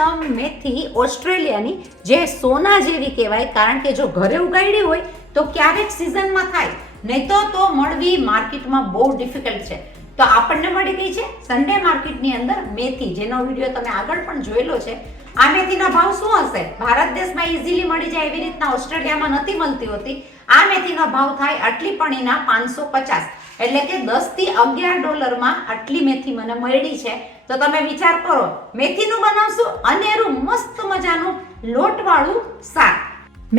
લીલીછમ મેથી ઓસ્ટ્રેલિયાની જે સોના જેવી કહેવાય, કારણ કે જો ઘરે ઉગાડી હોય તો ક્યારેક સિઝનમાં થાય, નહીં તો મળવી માર્કેટમાં બહુ ડિફિકલ્ટ છે. તો આપણને મળી ગઈ છે સન્ડે માર્કેટની અંદર મેથી, જેનો વિડીયો તમે આગળ પણ જોયેલો છે. આ મેથીનો ભાવ શું હશે? ભારત દેશમાં ઇઝીલી મળી જાય એવી રીતના ઓસ્ટ્રેલિયામાં નથી મળતી હોતી. આ મેથીનો ભાવ થાય આટલી પણીના 550, એટલે કે 10 થી 11 ડોલરમાં આટલી મેથી મને મળી છે. તો તમે વિચાર કરો, મેથીનું બનાવશું અનેરું મસ્ત મજાનું લોટવાળું શાક.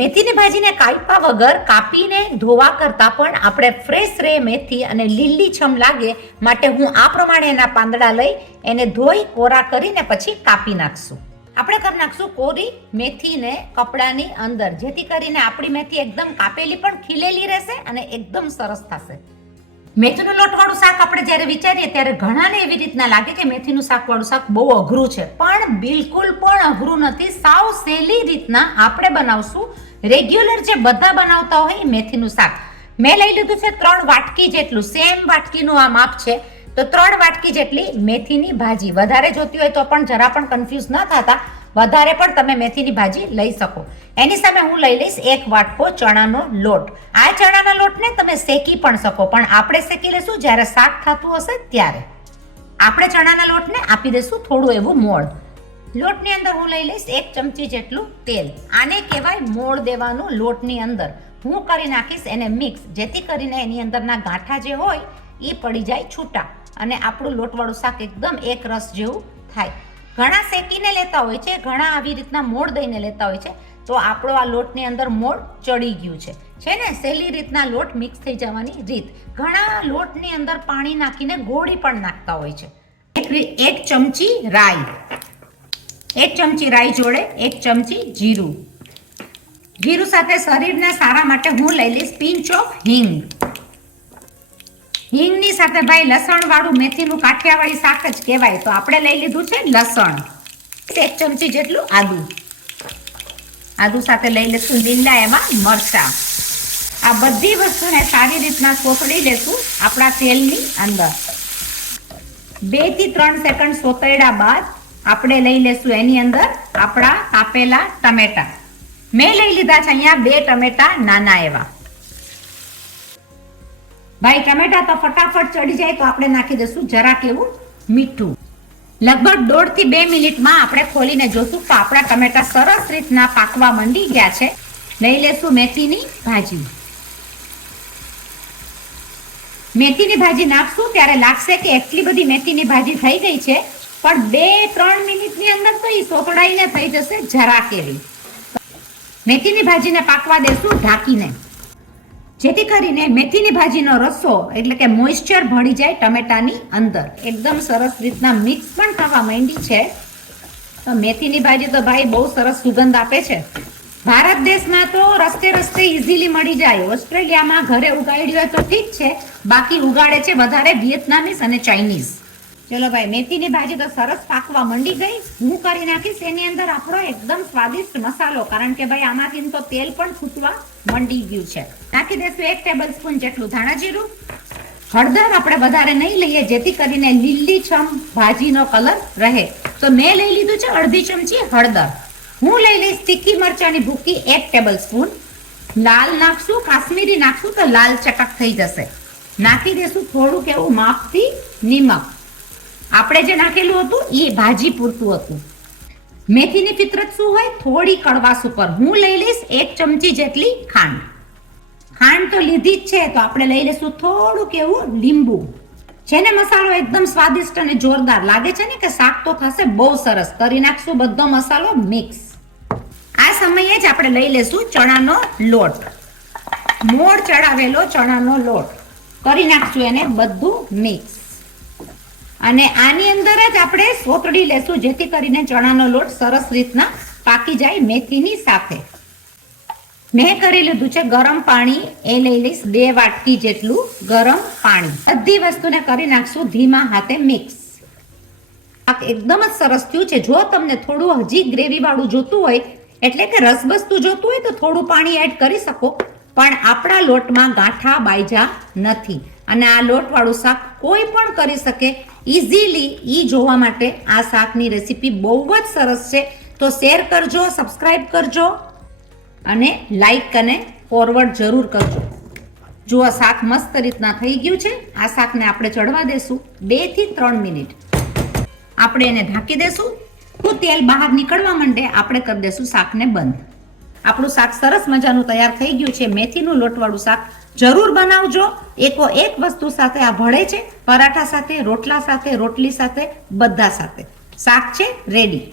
મેથીની ભાજીને કાપ્યા વગર કાપીને ધોવા કરતા પણ આપણે ફ્રેશ રહે મેથી અને લીલીછમ લાગે માટે હું આ પ્રમાણે એના પાંદડા લઈ એને ધોઈ કોરા કરીને પછી કાપી નાખશું. આપણે કરી નાખશું કોરી મેથીને કપડાની અંદર, જેથી કરીને આપણી મેથી એકદમ કાપેલી પણ ખીલેલી રહેશે અને એકદમ સરસ થશે. મેથીનું લોટવાળું શાક આપણે જ્યારે વિચારીએ ત્યારે ઘણાને એવી રીતના લાગે કે મેથીનું શાકવાળું શાક બહુ અઘરું છે, પણ બિલકુલ પણ અઘરું નથી. સાવ સહેલી રીતના આપણે બનાવશું રેગ્યુલર જે બધા બનાવતા હોય મેથીનું શાક. મેં લઈ લીધું છે 3 વાટકી જેટલું, સેમ વાટકીનું આ માપ છે. તો 3 વાટકી જેટલી મેથીની ભાજી. વધારે જોતી હોય તો પણ જરા પણ કન્ફ્યુઝ ન થતા વધારે પણ તમે મેથીની ભાજી લઈ શકો. એની સામે હું લઈ લઈશ 1 વાટકો ચણાનો લોટ. આ ચણાના લોટને તમે શેકી પણ શકો, પણ આપણે શેકી લઈશું જ્યારે શાક થતું હશે ત્યારે. આપણે ચણાના લોટને આપી દઈશું થોડું એવું મોળ. લોટની અંદર હું લઈ લઈશ 1 ચમચી જેટલું તેલ. આને કહેવાય મોળ દેવાનું લોટની અંદર. હું કરી નાખીશ એને મિક્સ, જેથી કરીને એની અંદરના ગાંઠા જે હોય એ પડી જાય છૂટા અને આપણું લોટવાળું શાક એકદમ એક રસ જેવું થાય. ઘણા શેકીને લેતા હોય છે, ઘણા આવી રીતના મોળ દઈને લેતા હોય છે. તો આપણો આ લોટની અંદર મોળ ચડી ગયું છે ને, સહેલી રીતના લોટ મિક્સ થઈ જવાની રીત. ઘણા લોટની અંદર પાણી નાખીને ગોળી પણ નાખતા હોય છે. 1 ચમચી રાઈ, 1 ચમચી રાઈ જોડે 1 ચમચી જીરું. જીરું સાથે શરીરના સારા માટે હું લઈ લઈશ પિંચ ઓફ હિંગ. હિંગની સાથે ભાઈ લસણ વાળું મેથીનું કાઠિયાવાડી શાક જ કહેવાય, તો આપણે લઈ લીધું છે લસણ. 1 ચમચી જેટલું આદુ. આદુ સાથે લઈ લેશું લીલા એમાં મરચાં. આ બધી વસ્તુને સારી રીતના સોતળી લેશું આપણા તેલની અંદર. 2 થી 3 સેકન્ડ સોતળ્યા બાદ આપણે લઈ લેશું એની અંદર આપણા કાપેલા ટમેટા. મેં લઈ લીધા છે અહીંયા 2 ટમેટા નાના એવા. ભાઈ ટમેટા તો ફટાફટ ચડી જાય તો આપણે નાખી દઈશું જરાક એવું મીઠું. લગભગ 1.5 થી 2 મિનિટમાં આપણે ખોલીને જોશું તો આપણા ટમેટા સરસ રીતના પાકવા માંડી ગયા છે. લઈ લેશું મેથીની ભાજી. મેથીની ભાજી નાખશું ત્યારે લાગશે કે એટલી બધી મેથીની ભાજી થઈ ગઈ છે, પણ 2-3 મિનિટની અંદર તો એ સોતળાઈને થઈ જશે જરાક એવી. મેથીની ભાજીને પાકવા દેશું ઢાંકીને, જેથી કરીને મેથીની ભાજીનો રસો એટલે કે મોઇસ્ચર ભળી જાય ટમેટાની અંદર. એકદમ સરસ રીતના મિક્સ પણ થવા માંડી છે. તો મેથીની ભાજી તો ભાઈ બહુ સરસ સુગંધ આપે છે. ભારત દેશમાં તો રસ્તે રસ્તે ઇઝીલી મળી જાય. ઓસ્ટ્રેલિયામાં ઘરે ઉગાડી હોય તો ઠીક છે, બાકી ઉગાડે છે વધારે વિયેતનામીઝ અને ચાઇનીઝ. ચલો ભાઈ, મેથીની ભાજી તો સરસ પાકવા માંડી ગઈ. હું કરી નાખીશ એની અંદર આપણો એકદમ સ્વાદિષ્ટ મસાલો, કારણ કે ભાઈ આમાંથી તો તેલ પણ છૂટવા મંડી ગયું છે. નાખી દેશું 1 ટેબલ સ્પૂન જેટલું ધાણા જીરું. હળદર આપણે વધારે નહીં લઈએ, જેથી કરીને લીલીછમ ભાજીનો કલર રહે. તો મેં લઈ લીધું છે અડધી ચમચી હળદર. હું લઈ લઈશ તીખી મરચાની ભૂકી 1 ટેબલ સ્પૂન. લાલ નાખશું, કાશ્મીરી નાખશું તો લાલ ચટક થઈ જશે. નાખી દેશું થોડુંક એવું માપથી નિમક. આપણે જે નાખેલું હતું એ ભાજી પૂરતું હતું. મેથીની ફિતરત શું હોય? થોડી કડવાશ ઉપર. હું લઈ લઈશ 1 ચમચી જેટલી ખાંડ. ખાંડ તો લીધી જ છે, તો આપણે લઈ લઈશું થોડુંક એવું લીંબુ. છે ને મસાલો એકદમ સ્વાદિષ્ટ અને જોરદાર લાગે છે ને કે શાક તો થશે બહુ સરસ. કરી નાખશું બધો મસાલો મિક્સ. આ સમયે જ આપણે લઈ લેશું ચણાનો લોટ. મોળ ચડાવેલો ચણાનો લોટ કરી નાખશું એને બધું મિક્સ. અને આની અંદર જ આપણે સોતળી લેશું, જેથી કરીને ચણાનો લોટ સરસ રીતના પાકી જાય મેથીની સાથે. મેં કરી લીધું છે ગરમ પાણી. એ લઈ લઈશ 2 વાટકી જેટલું ગરમ પાણી. બધી વસ્તુને કરી નાખશું ધીમા હાથે મિક્સ. એકદમ જ સરસ થયું છે. જો તમને થોડું હજી ગ્રેવી વાળું જોતું હોય, એટલે કે રસબસતું જોતું હોય તો થોડું પાણી એડ કરી શકો, પણ આપણા લોટમાં ગાંઠા બાયજા નથી. અને આ લોટવાળું શાક કોઈ પણ કરી શકે ઇઝીલી. એ જોવા માટે આ શાકની રેસીપી બહુ જ સરસ છે. તો શેર કરજો, સબસ્ક્રાઈબ કરજો અને લાઈક અને ફોરવર્ડ જરૂર કરજો. જો આ શાક મસ્ત રીતના થઈ ગયું છે. આ શાકને આપણે ચડવા દેશું 2 થી 3 મિનિટ. આપણે એને ઢાંકી દેશું. તો તેલ બહાર નીકળવા માંડે આપણે કરી દેશું શાકને બંધ. આપણું શાક સરસ મજાનું તૈયાર થઈ ગયું છે. મેથીનું લોટવાળું શાક જરૂર બનાવજો. એક વસ્તુ સાથે આ ભળે છે, પરાઠા સાથે, રોટલા સાથે, રોટલી સાથે, બધા સાથે. શાક છે રેડી.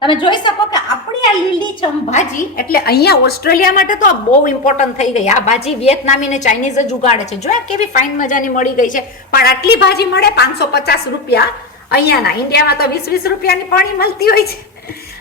તમે જોઈ શકો કે આપણી આ લીલીછમ ભાજી, એટલે અહીંયા ઓસ્ટ્રેલિયા માટે તો આ બહુ ઇમ્પોર્ટન્ટ થઈ ગઈ. આ ભાજી વિયેતનામી ને ચાઇનીઝ જ ઉગાડે છે. જોયા કેવી ફાઇન મજાની મળી ગઈ છે. પણ આટલી ભાજી મળે 550 રૂપિયા. અહીંયાના ઇન્ડિયામાં તો 20-20 રૂપિયાની પાણી મળતી હોય છે.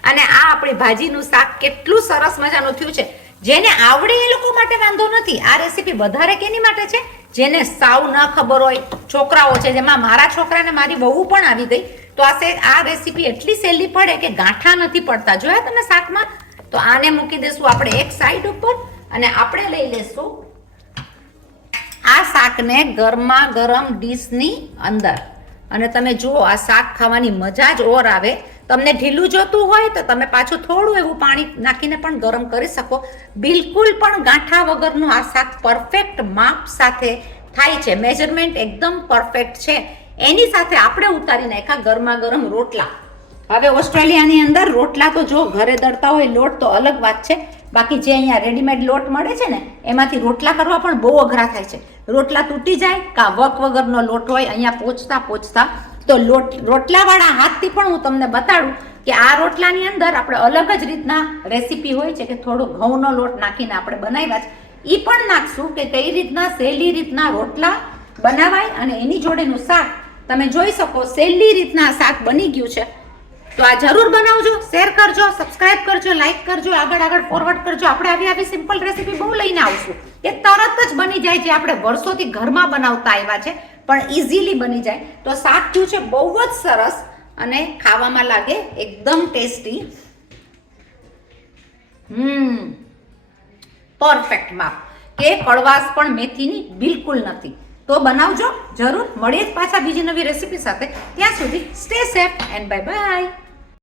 અને આ આપણી ભાજીનું શાક કેટલું સરસ મજાનું થયું છે. જેને આવડે એ લોકો માટે વાંધો નથી. આ રેસીપી વધારે કેની માટે છે? જેને સાવ ન ખબર હોય, છોકરાઓ છે, જેમાં મારા છોકરાને મારી વહુ પણ આવી ગઈ. તો આ રેસીપી એટલી સહેલી પડે કે ગાંઠા નથી પડતા. જોયા તમે શાકમાં? તો આને મૂકી દેશું આપણે એક સાઈડ ઉપર અને આપણે લઈ લેશું આ શાકને ગરમા ગરમ ડીશની અંદર. અને તમે જુઓ આ શાક ખાવાની મજા જ ઓર આવે. તમને ઢીલું જોતું હોય તો તમે પાછું થોડું એવું પાણી નાખીને પણ ગરમ કરી શકો. બિલકુલ પણ ગાંઠા વગરનું આ શાક પરફેક્ટ માપ સાથે થાય છે. મેજરમેન્ટ એકદમ પરફેક્ટ છે. એની સાથે આપણે ઉતારી નાખ્યા ગરમા ગરમ રોટલા. હવે ઓસ્ટ્રેલિયાની અંદર રોટલા તો જો ઘરે દળતા હોય લોટ તો અલગ વાત છે. બાકી જે અહીંયા રેડીમેડ લોટ મળે છે ને એમાંથી રોટલા કરવા પણ બહુ અઘરા થાય છે. રોટલા તૂટી જાય કાં વક વગરનો લોટ હોય. અહીંયા પહોંચતા તો રોટલાવાળા હાથથી પણ હું તમને બતાડું કે આ રોટલાની અંદર આપણે અલગ જ રીતના રેસીપી હોય છે કે થોડો ઘઉંનો લોટ નાખીને આપણે બનાવ્યા છે. એ પણ નાખશું કે કઈ રીતના સહેલી રીતના રોટલા બનાવાય. અને એની જોડેનું શાક તમે જોઈ શકો સહેલી રીતના શાક બની ગયું છે. તો આ જરૂર બનાવજો, શેર કરજો, સબસ્ક્રાઇબ કરજો, લાઈક કરજો, આગળ ફોરવર્ડ કરજો. આપણે આવી સિમ્પલ રેસીપી બહુ લઈને આવશું. એ તરત જ બની જાય જે આપણે વર્ષોથી ઘરમાં બનાવતા આવ્યા છે, પણ ઇઝીલી બની જાય. તો શાક થયું છે બહુ જ સરસ અને ખાવામાં લાગે એકદમ ટેસ્ટી. પરફેક્ટ માપ. કે કડવાશ પણ મેથીની બિલકુલ નથી. તો બનાવજો જરૂર. મળીએ જ પાછા બીજી નવી રેસીપી સાથે. ત્યાં સુધી stay safe and bye bye.